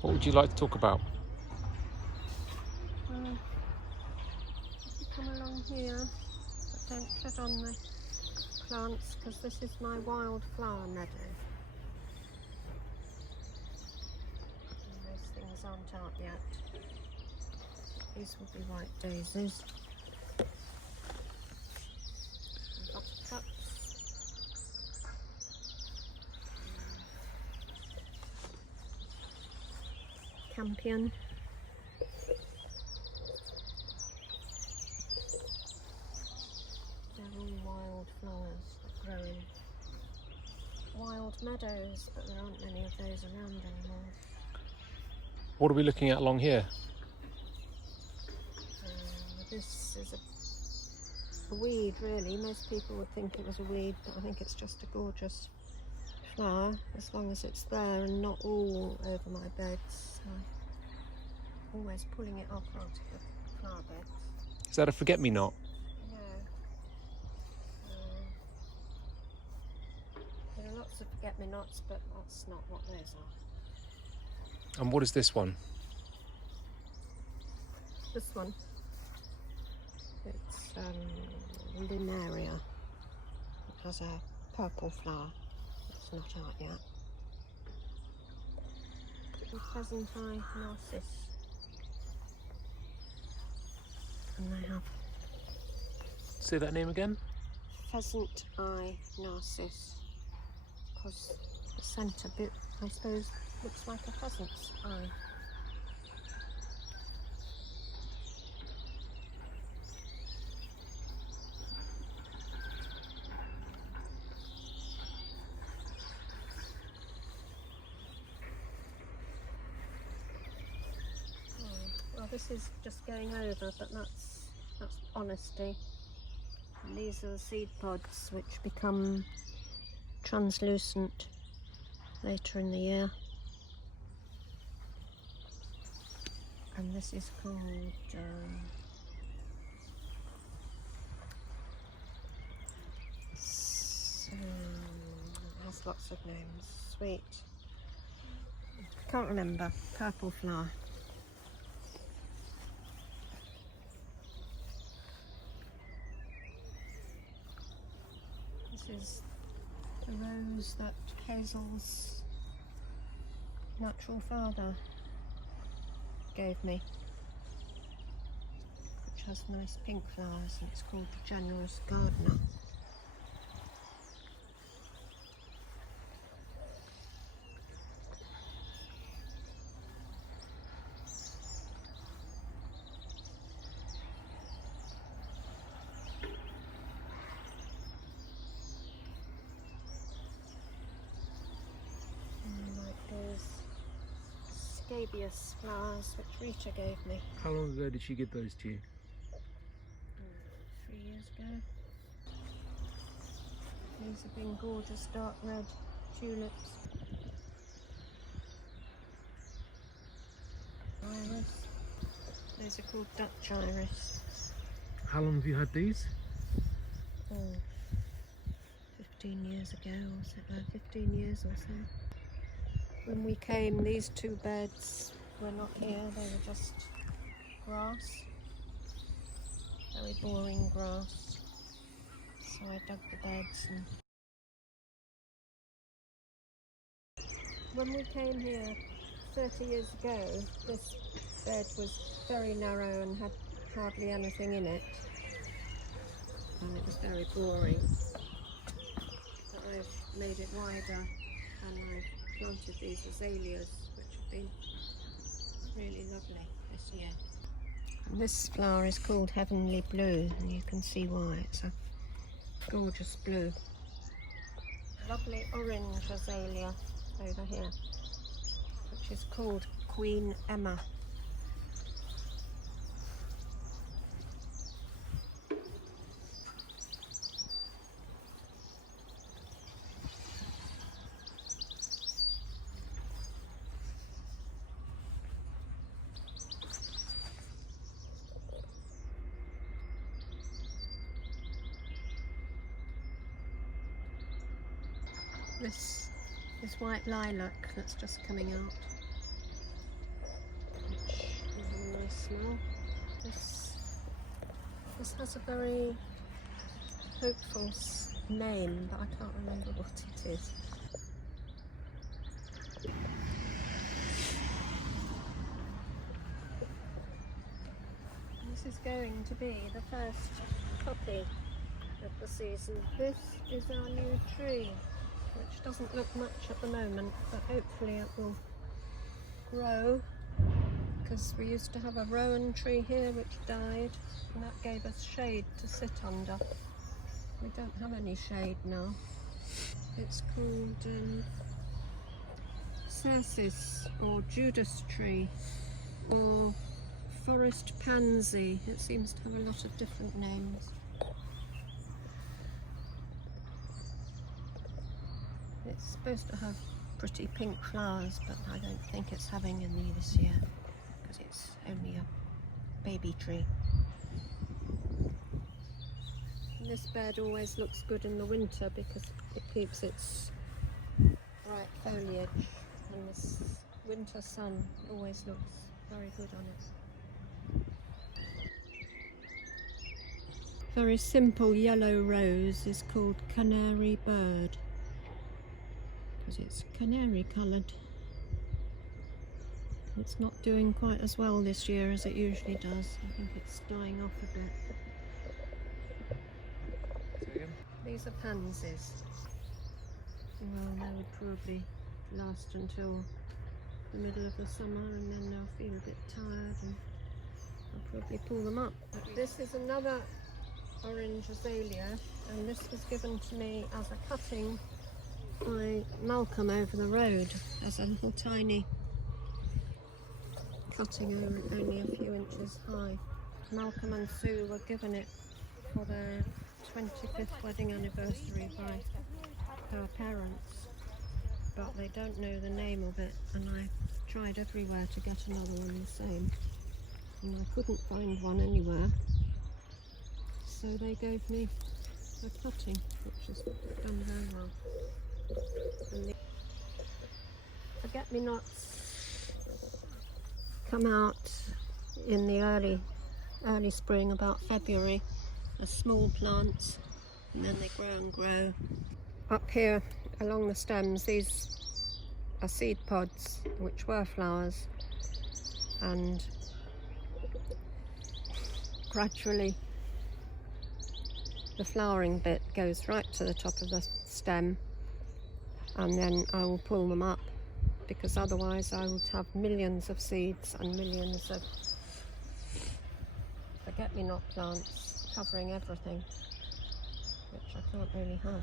What would you like to talk about? If you come along here, but don't tread on the plants because this is my wildflower meadow. And those things aren't out yet. These will be white daisies. And buttercups. Campion. They're all wild flowers that grow in wild meadows, but there aren't many of those around anymore. What are we looking at along here? This is a weed, really. Most people would think it was a weed, but I think it's just a gorgeous flower, as long as it's there and not all over my beds. I'm always pulling it off onto the flower beds. Is that a forget-me-not? No. There are lots of forget-me-nots, but that's not what those are. And what is this one? This one, it's Linaria. It has a purple flower. It's not out yet. And Pheasant Eye Narcissus. And they have Say that name again? Pheasant Eye Narcissus, because the centre bit, I suppose, looks like a pheasant's eye. Well, this is just going over, but that's honesty. And these are the seed pods which become translucent later in the year. And this is called it has lots of names. Sweet. Can't remember. Purple flower. This is the rose that Hazel's natural father gave me, which has nice pink flowers, and it's called the Generous Gardener. Scabious flowers, which Rita gave me. How long ago did she give those to you? 3 years ago. These have been gorgeous dark red tulips. Iris. These are called Dutch iris. How long have you had these? 15 years ago or so. 15 years or so. When we came, these two beds were not here, they were just grass, very boring grass. So I dug the beds. And when we came here 30 years ago, this bed was very narrow and had hardly anything in it. And it was very boring. But I've made it wider and I've planted these azaleas, which have been really lovely this year. And this flower is called Heavenly Blue, and you can see why. It's a gorgeous blue. Lovely orange azalea over here, which is called Queen Emma. This is white lilac that's just coming out. This has a very hopeful name, but I can't remember what it is. This is going to be the first copy of the season. This is our new tree, which doesn't look much at the moment, but hopefully it will grow, because we used to have a rowan tree here which died, and that gave us shade to sit under. We don't have any shade now. It's called Cercis, or Judas tree, or forest pansy. It seems to have a lot of different names. It's supposed to have pretty pink flowers, but I don't think it's having any this year, because it's only a baby tree. And this bed always looks good in the winter because it keeps its bright foliage, and this winter sun always looks very good on it. Very simple yellow rose is called Canary Bird, because it's canary coloured. It's not doing quite as well this year as it usually does. I think it's dying off a bit. These are pansies. Well, they would probably last until the middle of the summer, and then they'll feel a bit tired and I'll probably pull them up. This is another orange azalea, and this was given to me as a cutting by Malcolm over the road, as a little tiny cutting, only a few inches high. Malcolm and Sue were given it for their 25th wedding anniversary by her parents, but they don't know the name of it, and I tried everywhere to get another one the same, and I couldn't find one anywhere, so they gave me a cutting, which has done very well. And the forget-me-nots come out in the early spring, about February, as small plants, and then they grow and grow. Up here along the stems, these are seed pods which were flowers, and gradually the flowering bit goes right to the top of the stem, and then I will pull them up, because otherwise I would have millions of seeds and millions of forget-me-not plants covering everything, which I can't really have.